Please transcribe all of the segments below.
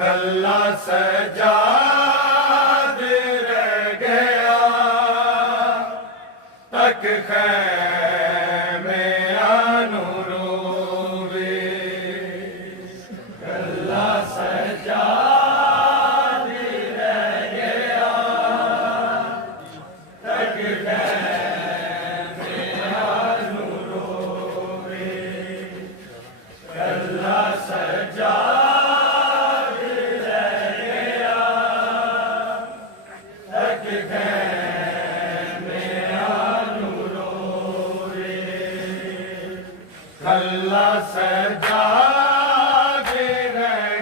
कल्ला सजाद रह गया तक खैमे अनुरोवे कल्ला सजाद रह गया तक खैमे अनुरोवे कल्ला सजाद कल्ला सजाद रह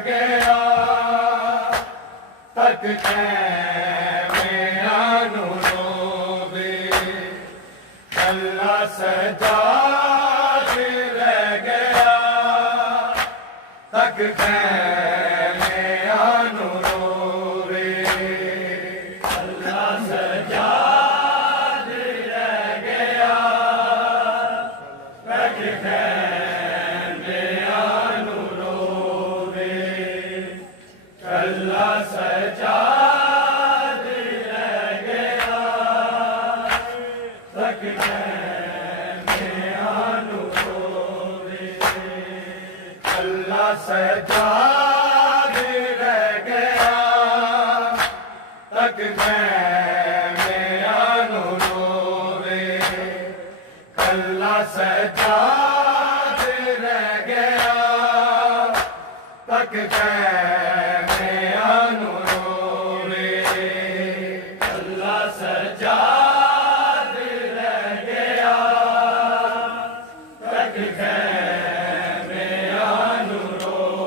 गया तक खैमे अनुरोवे कल्ला सजाद रह गया तक खैमे अनुरोवे कल्ला सजाद रह गया तक कल्ला सजाद रह गया तक खैमे अनुरोवे कल्ला सजाद रह गया तक खैमे अनुरोवे कल्ला सजाद रह गया तक खैमे अनुरोवे कल्ला सजाद रह गया तक खैमे अनुरोवे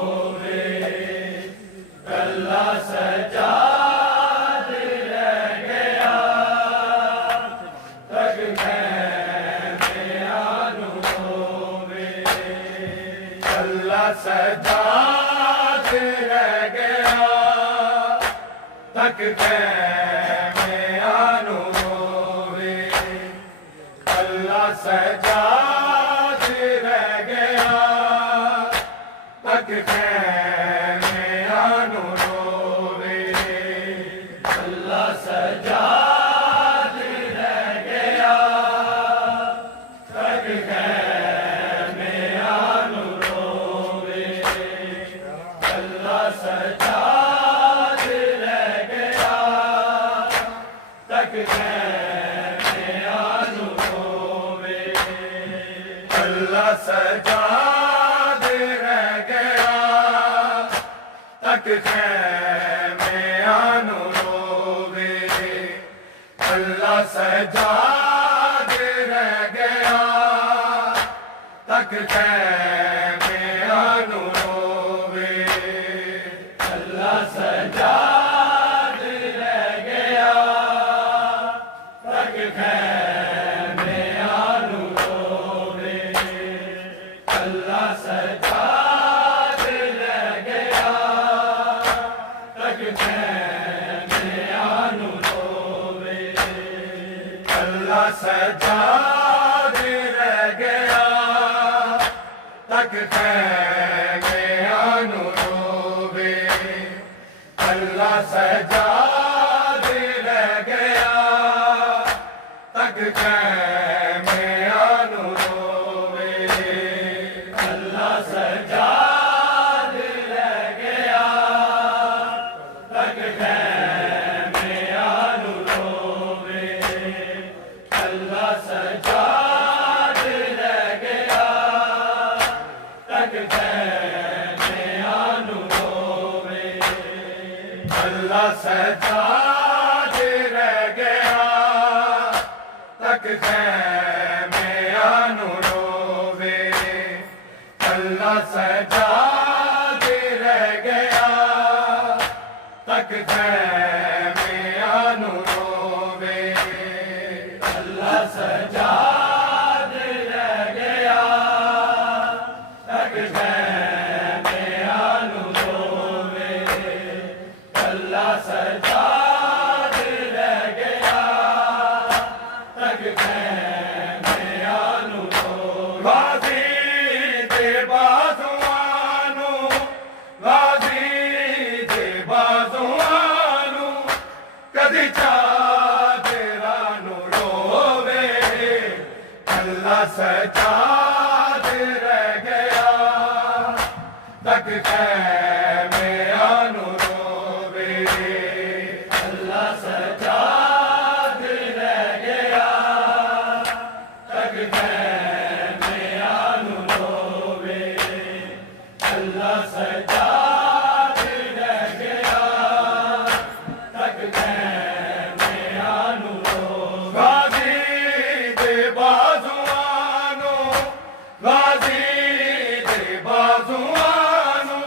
कल्ला सजाद रह गया तक खैमे अनुरोवे कल्ला सजाद रह गया तक खैमे अनुरोवे कल्ला सजाद रह गया तक खैमे अनुरोवे कल्ला सजाद रह गया तक खैमे अनुरोवे कल्ला सजाद सजाद रह गया तक खैमे आनो रोवे अल्लाह सजाद रह गया तक खैमे आनो रोवे अल्लाह सजाद रह गया तक खैमे आनो रोवे अल्लाह सजाद रह गया तक खैमे आनो रोवे अल्लाह सजाद रह गया तक खैमे आनो रोवे अल्लाह सजाद रह गया तक खैमे आनो रोवे अल्लाह सजाद रह गया तक खैमे आनो रोवे अल्लाह सजाद रह गया तक खैमे आनो रोवे अल्लाह सजाद रह गया तक खैमे आनो रोवे अल्लाह सजाद रह गया तक खैमे आनो रोवे अल्लाह सजाद रह गया तक खैमे आनो रोवे अल्लाह सजाद रह गया तक खैमे आनो रोवे गाज़ी दे बाज़ुआनो गाज़ी दे बाज़ुआनो कदी चादरा नु रोवे अल्लाह सजाद रह गया तक खैमे आनो रोवे अल्लाह सजाद रह गया तक खैमे आनो रोवे अल्लाह सजाद रह गया तक खैमे आनो रोवे गाज़ी दे बाज़ुआनो गाज़ी दे बाज़ुआनो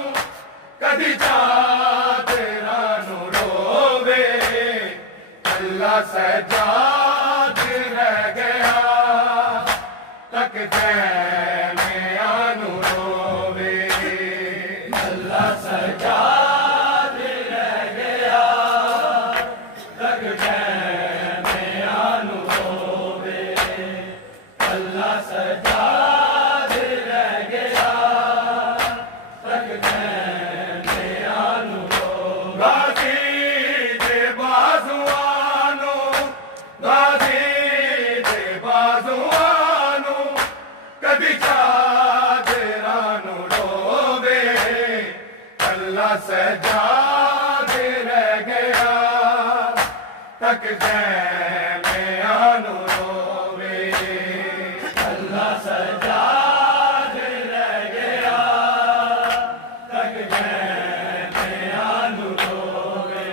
कदी चादरा नु रोवे अल्लाह सजाद रह गया तक खैमे आनो रोवे अल्लाह सजाद रह गया तक खैमे आनो रोवे अल्लाह सजाद रह गया तक खैमे आनो रोवे गाज़ी दे बाज़ुआनो गाज़ी दे बाज़ुआनो कदी चादरा नु रोवे अल्लाह सजाद रह गया तक खैमे आनो रोवे अल्लाह सजाद रह गया तक खैमे आनो रोवे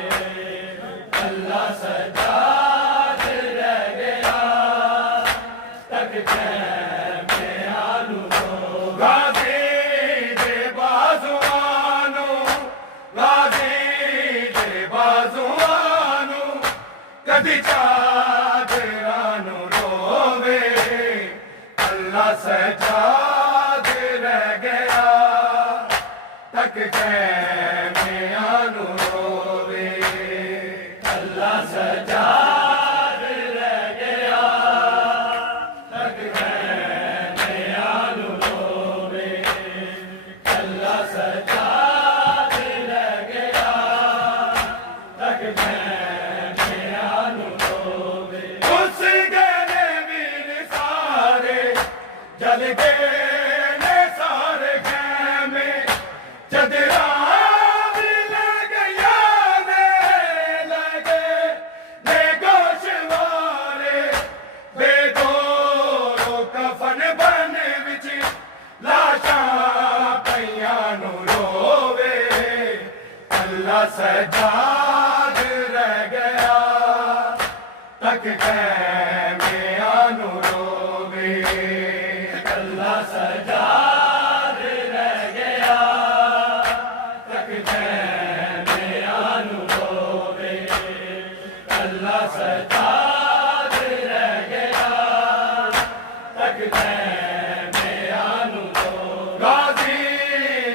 अल्लाह सजाद रह गया तक खैमे आनो रोवे गाज़ी दे बाज़ुआनो गाज़ी दे बाज़ुआनो कदी चादरा नु रोवे अल्लाह सजाद रह गया तक खैमे आनो रोवे अल्लाह सजाद रह गया तक खैमे आनो रोवे अल्लाह सजाद रह गया तक खैमे आनो रोवे उस गले वीर सारे जल गए ने सारे खैमे चदरा भी लग याने लगे ने गोश वाले बेगोरो कफन बन विच अल्लाह सजाद रह गया तक में आनू रोवे अल्लाह सजाद रह गया तक में आनू रोवे अल्लाह सजाद रह गया तक में आनू रोवे गाजी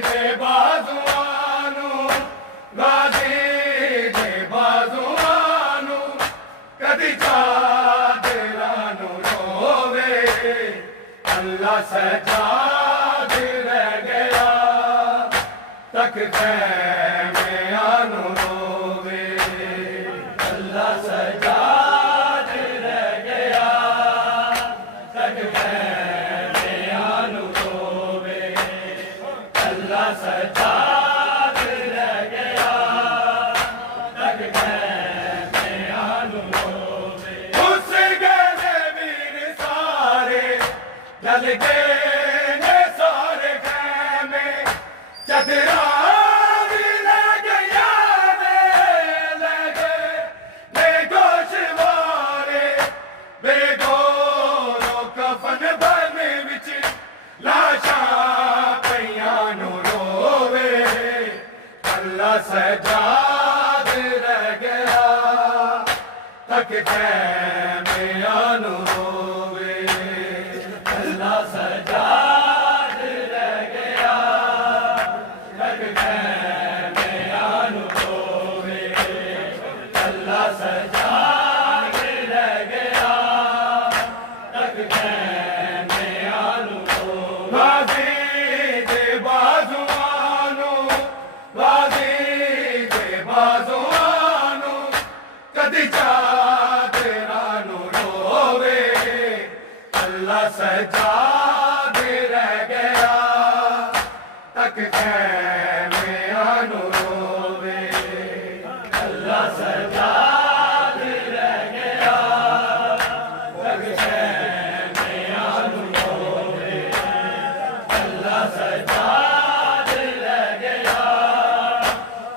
दे बाजुआनू गाजी दे बाजुआनू कदी चादरानू रोवे अल्लाह सजाद रह गया तक में आनू रोवे अल्लाह सजाद रह गया तक में आनू रोवे अल्लाह सजाद रह गया तक में आनू रोवे उस गले वीर सारे जल गए ने सारे खैमे चदरा भी लग यावे लगे बेगोशवारे बेगोरो कफन बने विच लाशा पईयां नू रोवे अल्लाह सजाद रह गया तक में आनू रोवे अल्लाह सजाद रह गया तक में आनू रोवे अल्लाह सजाद रह गया तक में आनू रोवे गाजी दे बाजुआनू गाजी दे बाजुआनू कदी चादरानू रोवे अल्लाह सजाद रह गया तक में आनू रोवे अल्लाह सजाद रह गया तक में आनू रोवे अल्लाह सजाद रह गया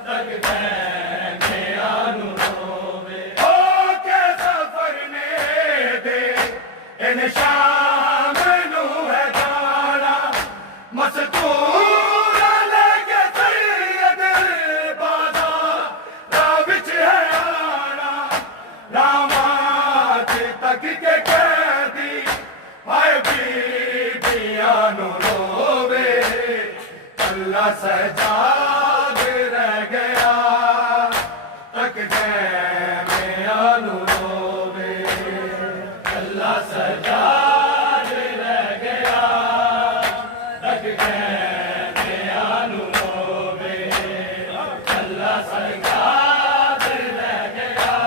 तक में आनू रोवे ओ के सफर ने दे इन शाम नू है जाना मस्तूर लगे सैयद बाजार राविच है आना रामात तक के कैदी हाय बीबियां नू रोवे अल्लाह सजाद रह गया तक में आनू रोवे अल्लाह सजाद रह गया तक में आनू रोवे अल्लाह सजाद रह गया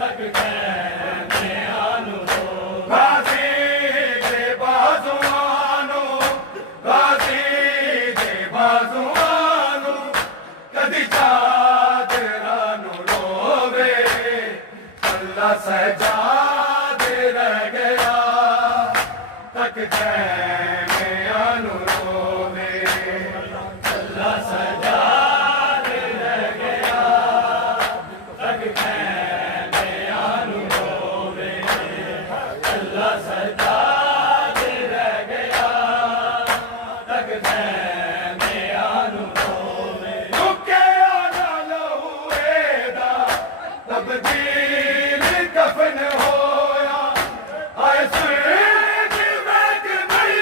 तक में आनू रोवे गाजी दे बाजुआनू गाजी दे बाजुआनू कदी चादरानू रोवे अल्लाह सजाद रह गया तक में आनू रोवे अल्लाह सजाद रह गया तक में आनू रोवे अल्लाह सजाद रह गया तक में आनू रोवे रुके आना लहुए दा तब्दील कफन होया आए सुर्ग महक मई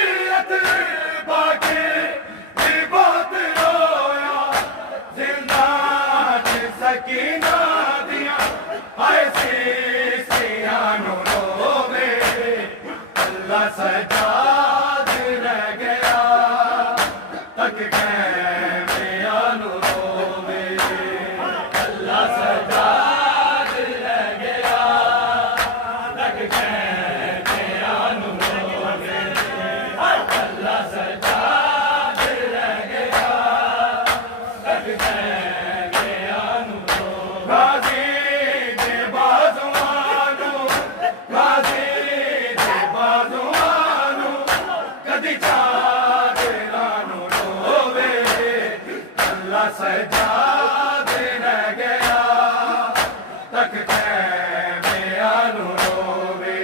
तक खैमियां नू रोवे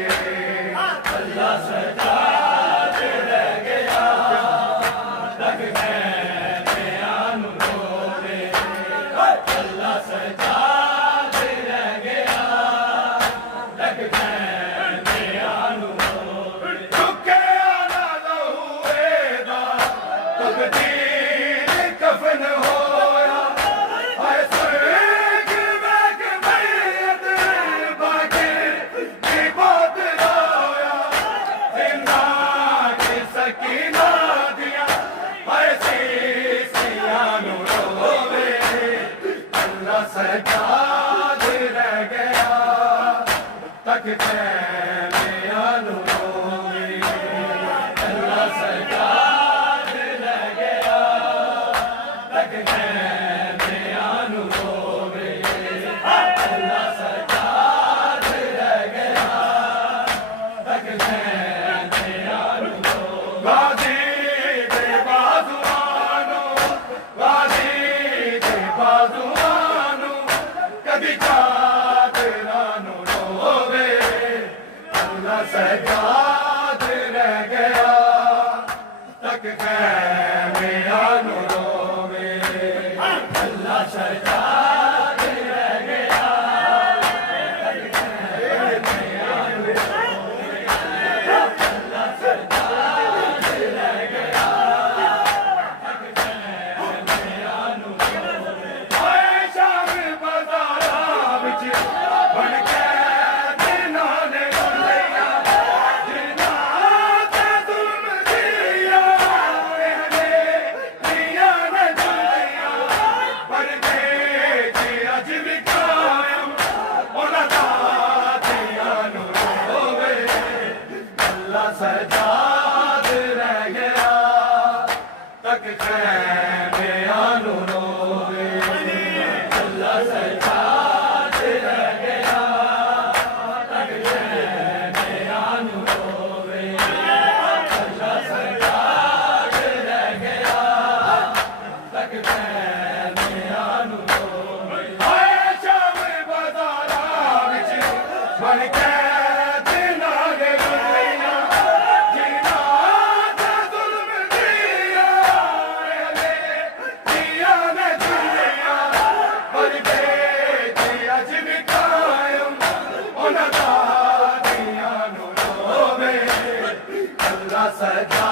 अल्लाह सजाद रह गया तक खैमियां नू रोवे अल्लाह सजाद रह गया तक खैमियां नू रोवे चुके ना लहूए दा तकदीर कफन होया हाय स्वर्ग में बैत बाके की बात रोया जिंदा की सकीना दिया हाय सीसियां नू रोवे अल्लाह सजाद रह गया तक खैमियां नू रोवे अल्लाह सजाद रह गया तक खैमियां नू रोवे अल्लाह सजाद रह गया तक खैमियां नू रोवे गाजी दे बाजुआनो गाजी दे बाजुआनो कभी चादरा नू रोवे अल्लाह सजाद रह गया तक खैमियां नू रोवे अल्लाह सजाद रह गया तक खैमियां नू रोवे अल्लाह सजाद रह गया तक खैमियां नू रोवे हाय शाम बाज़ारां विच बन के दिनां ने गुलिया जिन्हां ते जुल्म दिया एहने दिया ने जुलिया पर के अज भी कायम उन्हां दा दियां नू रोवे अल्लाह सजाद रह गया तक खैमियां नू रोवे अल्लाह सजाद रह गया तक खैमियां नू रोवे अल्लाह सजाद रह गया तक खैमियां नू रोवे हाय शाम बाज़ारां विच बन के दिनां ने गुलिया जिन्हां ते जुल्म दिया एहने दिया ने जुलिया पर के अज भी कायम उन्हां दा दियां नू रोवे अल्लाह सजा